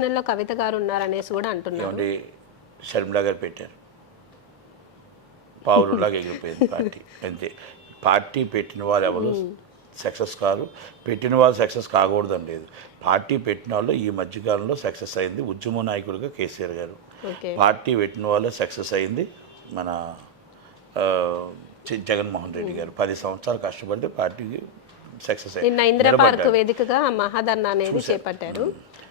లో కవిత గారు ఉన్నారనేసి కూడా అంటున్నారు. షర్మిలా గారు పెట్టారు, పావులులాగా ఎగిరిపోయింది పార్టీ. అంతే. పార్టీ పెట్టిన వాళ్ళు ఎవరు సక్సెస్ కాదు, పెట్టిన వాళ్ళు సక్సెస్ కాకూడదని లేదు. పార్టీ పెట్టిన వాళ్ళు ఈ మధ్యకాలంలో సక్సెస్ అయింది ఉద్యమ నాయకుడిగా కేసీఆర్ గారు. పార్టీ పెట్టిన వాళ్ళు సక్సెస్ అయింది మన జగన్మోహన్ రెడ్డి గారు. 10 సంవత్సరాలు కష్టపడితే పార్టీకి సక్సెస్ అయింది. నిన్న ఇందిరా పార్క్ వేదికగా మహాధర్నా అనేది చేపట్టారు.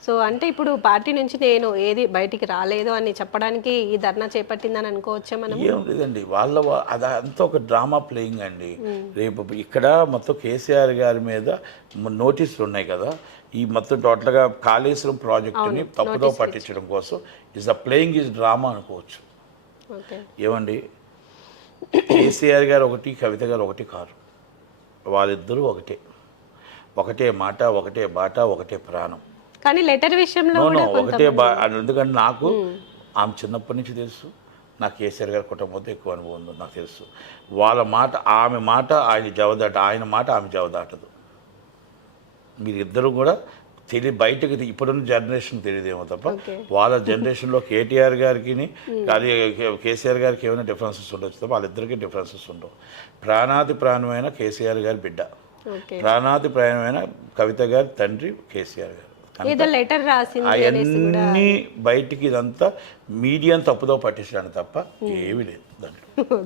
సో అంటే ఇప్పుడు పార్టీ నుంచి నేను ఏది బయటికి రాలేదు అని చెప్పడానికి ఈ ధర్నా చేపట్టిందని అనుకోవచ్చా మనం? ఏం లేదండి, అదంతా ఒక డ్రామా ప్లేయింగ్ అండి. రేపు ఇక్కడ మొత్తం కేసీఆర్ గారి మీద నోటీసులు ఉన్నాయి కదా, ఈ మొత్తం టోటల్గా కాళేశ్వరం ప్రాజెక్టుని తప్పుదో పట్టించడం కోసం ప్లేయింగ్ ఈజ్ డ్రామా అనుకోవచ్చు. ఏమండి, కేసీఆర్ గారు ఒకటి, కవిత గారు ఒకటి కారు, వాళ్ళిద్దరూ ఒకటే మాట, ఒకటే బాట, ఒకటే ప్రాణం. కానీ లెటర్ విషయంలో ఒకటే ఎందుకంటే నాకు ఆమె చిన్నప్పటి నుంచి తెలుసు, నాకు కేసీఆర్ గారి కుటుంబంతో ఎక్కువ అనుభవం ఉందో నాకు తెలుసు. వాళ్ళ మాట, ఆమె మాట ఆయన మాట ఆమె జవదాటదు. మీరిద్దరూ కూడా బయటకు ఇప్పుడున్న జనరేషన్ తెలియదేమో తప్ప వాళ్ళ జనరేషన్లో కేటీఆర్ గారికి అది కేసీఆర్ గారికి ఏమైనా డిఫరెన్సెస్ ఉండొచ్చు తప్ప వాళ్ళిద్దరికీ డిఫరెన్సెస్ ఉండవు. ప్రాణాది ప్రాణమైన కేసీఆర్ గారి బిడ్డ, ప్రాణాది ప్రాణమైన కవిత గారి తండ్రి కేసీఆర్ గారు. అవన్నీ బయటికి ఇదంతా మీడియాని తప్పుదో పట్టించడానికి తప్ప ఏమీ లేదు దాంట్లో.